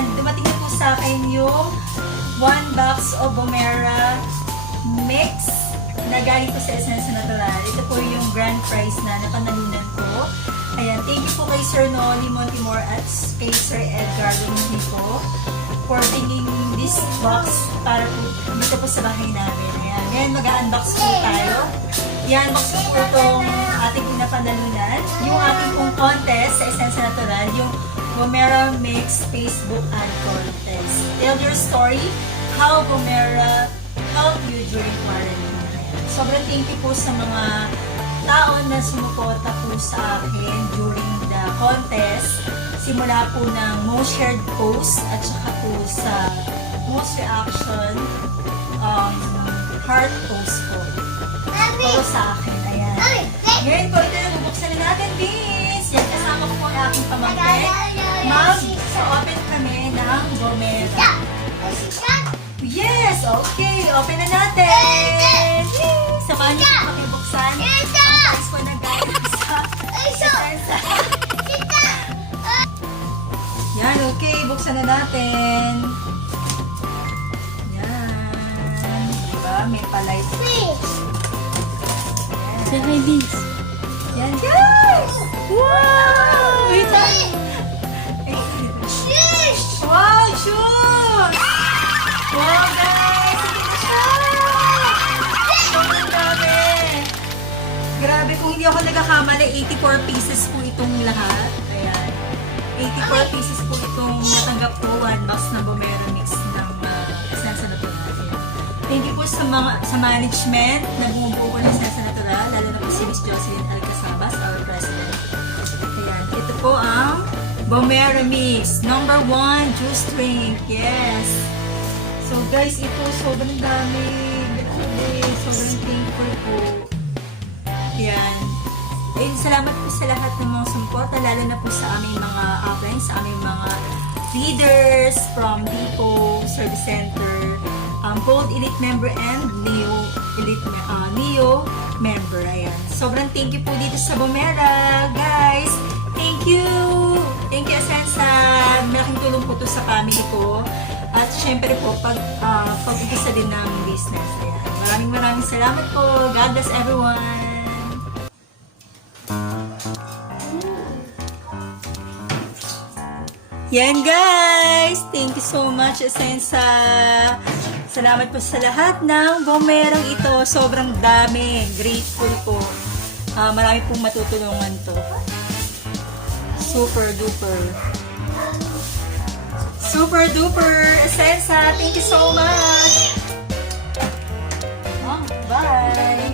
And dumating na po sa akin yung 1 box of Merah mix na galing po sa Essensa Naturale. Ito po yung grand prize na napanalunan ko. Ayan, thank you po kay Sir Noli Montimore at kay Sir Edgar Lumhipo for bringing this box para po dito po sa bahay namin. Ayan, ngayon mag-unbox po tayo. I-unbox po itong ating pinapanalunan. Yung ating pong contest sa Essensa Naturale, yung Merah Mix Facebook ad contest. Tell your story, how Merah helped you during quarantine. Sobrang thank you po sa mga tao na sumuporta po sa akin during the contest. Simula po ng most shared post at saka po sa most reaction heart post po. Para sa akin. Ayan. Ngayon po, ito na bubuksan na natin, Vince. Yan, kasama ko po ang aking pamangkin. Mag-open kami ng Merah. Yes! Okay, open na natin! Samahan niyo po kami buksan. Ang price po na galing sa Essensa. Yan, okay, buksan na natin. Yan. Diba? May palay. Say hi, Vince. Yan, guys! Wow! Wait lang. Wow, shoes! Wow, guys! Ito na siya! Sobrang dami! Grabe, kung hindi ako nagkakamali, 84 pieces po itong lahat. Ayan. 84 pieces po itong natanggap ko. 1 box na Merah mix ng Essensa Naturale. Thank you po sa management na bumubuo ko ng Essensa Naturale, lalo na po si Miss Jocelyn Alcasabas, our president. Ayan. Ito po ang Merah Mix. Number 1, juice drink. Yes. So guys, ito sobrang dami. Grabe. Sobrang thankful po. Ayan. And salamat po sa lahat ng mga sumuporta, lalo na po sa aming mga upline, sa aming mga leaders from Depot, Service Center, Gold Elite Member and Neo Member. Ayan. Sobrang thank you po dito sa Merah, guys. Thank you! Thank you, Essensa. Malaking tulong po to sa family ko. At syempre po, pag-umpisa din ng business. Ayan. Maraming salamat po. God bless everyone. Yan, guys! Thank you so much, Essensa. Salamat po sa lahat ng Merah ito. Sobrang dami. Grateful po. Marami pong matutulungan to. Super duper. Super duper, Essensa. Thank you so much. Oh, bye.